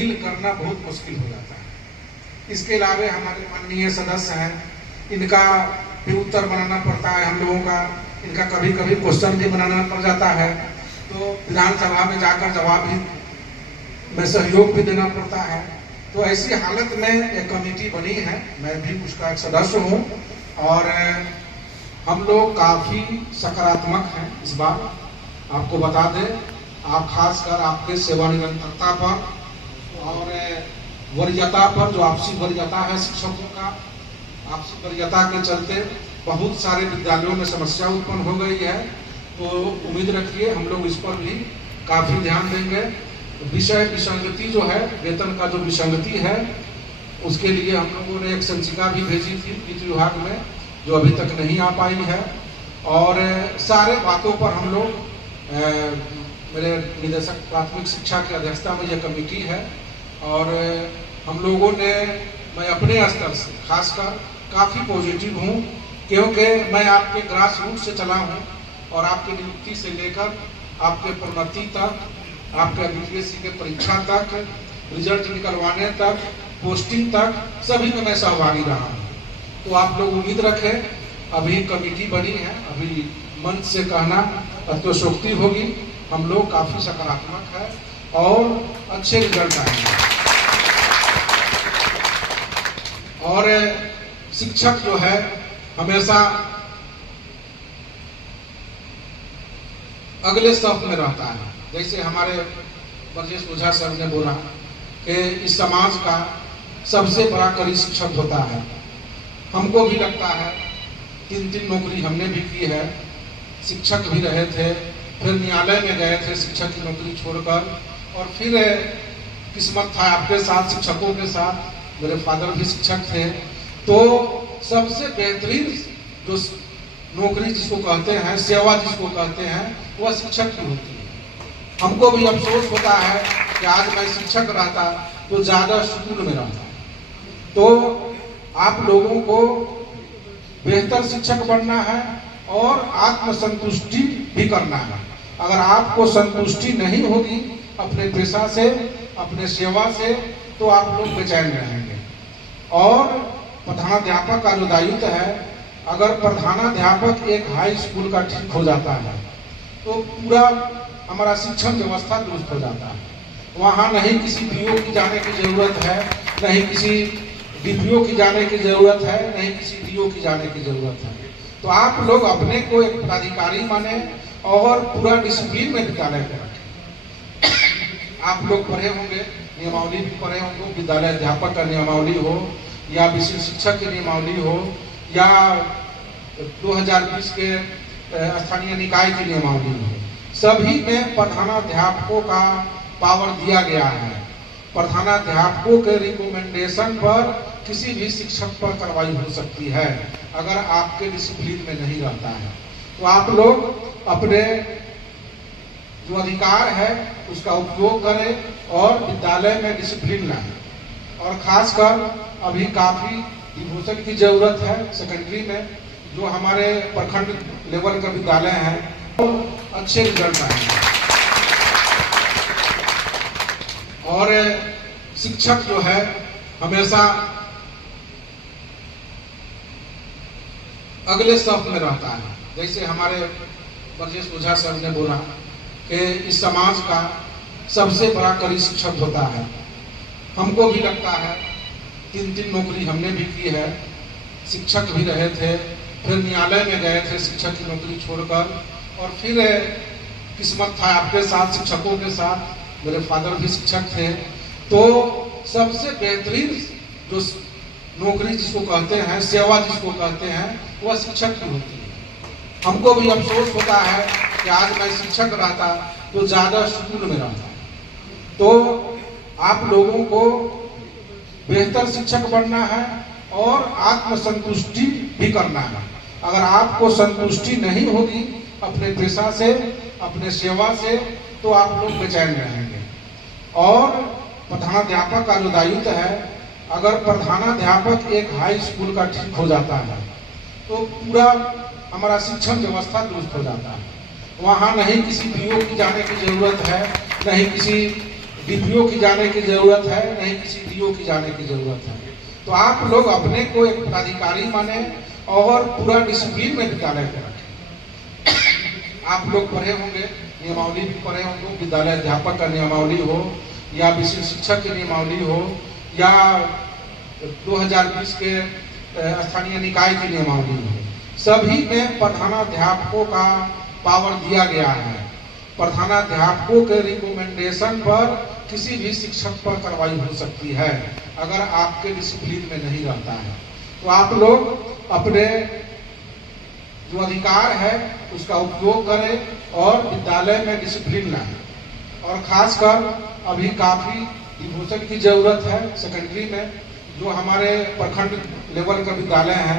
Deal करना बहुत मुश्किल हो जाता है। इसके अलावा हमारे माननीय सदस्य हैं, इनका भी उत्तर बनाना पड़ता है हम लोगों का, इनका कभी कभी क्वेश्चन भी बनाना पड़ जाता है, तो विधानसभा में जाकर जवाब भी में सहयोग भी देना पड़ता है। तो ऐसी हालत में एक कमेटी बनी है, मैं भी उसका एक सदस्य हूँ और हम लोग काफ़ी सकारात्मक हैं इस बार। आपको बता दें, आप खासकर आपके सेवानिरंतरता पर और वरीयता पर, जो आपसी वरीयता है शिक्षकों का, आपसी वरीयता के चलते बहुत सारे विद्यालयों में समस्या उत्पन्न हो गई है। तो उम्मीद रखिए हम लोग इस पर भी काफ़ी ध्यान देंगे। विषय विसंगति जो है, वेतन का जो विसंगति है, उसके लिए हम लोगों ने एक संचिका भी भेजी थी वित्त विभाग में, जो अभी तक नहीं आ पाई है। और सारे बातों पर हम लोग मेरे निदेशक प्राथमिक शिक्षा की अध्यक्षता में यह कमेटी है और हम लोगों ने, मैं अपने स्तर से खासकर काफ़ी पॉजिटिव हूँ, क्योंकि मैं आपके ग्रास रूट से चला हूँ और आपकी नियुक्ति से लेकर आपके प्रोन्नति तक, आपके बीपीएससी के परीक्षा तक, रिजल्ट निकलवाने तक, पोस्टिंग तक, सभी में मैं सहभागी रहा हूँ। तो आप लोग उम्मीद रखें, अभी कमेटी बनी है, अभी मंच से कहना अत्योक्ति होगी, हम लोग काफ़ी सकारात्मक है और अच्छे रिजल्ट आएंगे। और शिक्षक जो है हमेशा अगले स्तर में रहता है। जैसे हमारे ब्रजेश ओझा सर ने बोला कि इस समाज का सबसे बड़ा कड़ी शिक्षक होता है। हमको भी लगता है, 3 नौकरी हमने भी की है, शिक्षक भी रहे थे, फिर न्यायालय में गए थे शिक्षक की नौकरी छोड़कर, और फिर किस्मत था आपके साथ, शिक्षकों के साथ, मेरे फादर भी शिक्षक थे। तो सबसे बेहतरीन जो नौकरी जिसको कहते हैं, सेवा जिसको कहते हैं, वह शिक्षक की होती है। हमको भी अफसोस होता है कि आज मैं शिक्षक रहता तो ज़्यादा सुकून में रहता। तो आप लोगों को बेहतर शिक्षक बनना है और आत्मसंतुष्टि भी करना है। अगर आपको संतुष्टि नहीं होगी अपने पेशा से, अपने सेवा से, तो आप लोग बेचैन रहेंगे। और प्रधानाध्यापक का जो दायित्व है, अगर प्रधानाध्यापक एक हाई स्कूल का ठीक हो जाता है तो पूरा हमारा शिक्षण व्यवस्था दुरुस्त हो जाता है। वहाँ नहीं किसी पीओ की जाने की जरूरत है, नहीं किसी डीपीओ की जाने की जरूरत है, नहीं किसी डीओ की जाने की जरूरत है। तो आप लोग अपने को एक पदाधिकारी माने और पूरा डिसिप्लिन में विद्यालय को रखें। आप लोग पढ़े होंगे, नियमावली भी पढ़े होंगे, विद्यालय अध्यापक का नियमावली हो या विशिष्ट शिक्षक की नियमावली हो या 2020 के स्थानीय निकाय की नियमावली हो, सभी में प्रधानाध्यापकों का पावर दिया गया है। प्रधानाध्यापकों के रिकमेंडेशन पर किसी भी शिक्षक पर कार्रवाई हो सकती है अगर आपके डिसिप्लिन में नहीं रहता है। तो आप लोग अपने जो अधिकार है उसका उपयोग करें और विद्यालय में डिसिप्लिन लाएं। और खासकर अभी काफ़ी डिवोशन की जरूरत है सेकेंडरी में, जो हमारे प्रखंड लेवल का विद्यालय है, तो अच्छे रिजल्ट आएंगे। और शिक्षक जो है हमेशा अगले स्तर में रहता है। जैसे हमारे ब्रजेश ओझा सर ने बोला कि इस समाज का सबसे बड़ा कड़ी शिक्षक होता है। हमको भी लगता है, 3 नौकरी हमने भी की है, शिक्षक भी रहे थे, फिर न्यायालय में गए थे शिक्षक की नौकरी छोड़कर, और फिर किस्मत था आपके साथ, शिक्षकों के साथ, मेरे फादर भी शिक्षक थे। तो सबसे बेहतरीन जो नौकरी जिसको कहते हैं, सेवा जिसको कहते हैं, वह शिक्षक की होती है। हमको भी अफसोस होता है कि आज मैं शिक्षक रहता तो ज़्यादा सुकून में रहता। तो आप लोगों को बेहतर शिक्षक बनना है और आत्मसंतुष्टि भी करना है। अगर आपको संतुष्टि नहीं होगी अपने पेशा से, अपने सेवा से, तो आप लोग बेचैन रहेंगे। और प्रधानाध्यापक का जो दायित्व है, अगर प्रधानाध्यापक एक हाई स्कूल का ठीक हो जाता है तो पूरा हमारा शिक्षण व्यवस्था दुरुस्त हो जाता है। वहाँ नहीं किसी पीओ की जाने की जरूरत है, नहीं किसी डीपीओ की जाने की जरूरत है, नहीं किसी डीओ की जाने की जरूरत है। तो आप लोग अपने को एक पदाधिकारी माने और पूरा डिसिप्लिन में विद्यालय को रखें। आप लोग पढ़े होंगे, नियमावली भी पढ़े होंगे, विद्यालय अध्यापक का नियमावली हो या विशेष शिक्षक की नियमावली हो या 2020 के स्थानीय निकाय की नियमावली हो, सभी में प्रधानाध्यापकों का पावर दिया गया है। प्रधानाध्यापकों के रिकमेंडेशन पर किसी भी शिक्षक पर कार्रवाई हो सकती है अगर आपके डिसिप्लिन में नहीं रहता है। तो आप लोग अपने जो अधिकार है उसका उपयोग करें और विद्यालय में डिसिप्लिन लाएं। और खासकर अभी काफ़ी डिवोशन की जरूरत है सेकेंडरी में। जो हमारे प्रखंड लेवल का विद्यालय है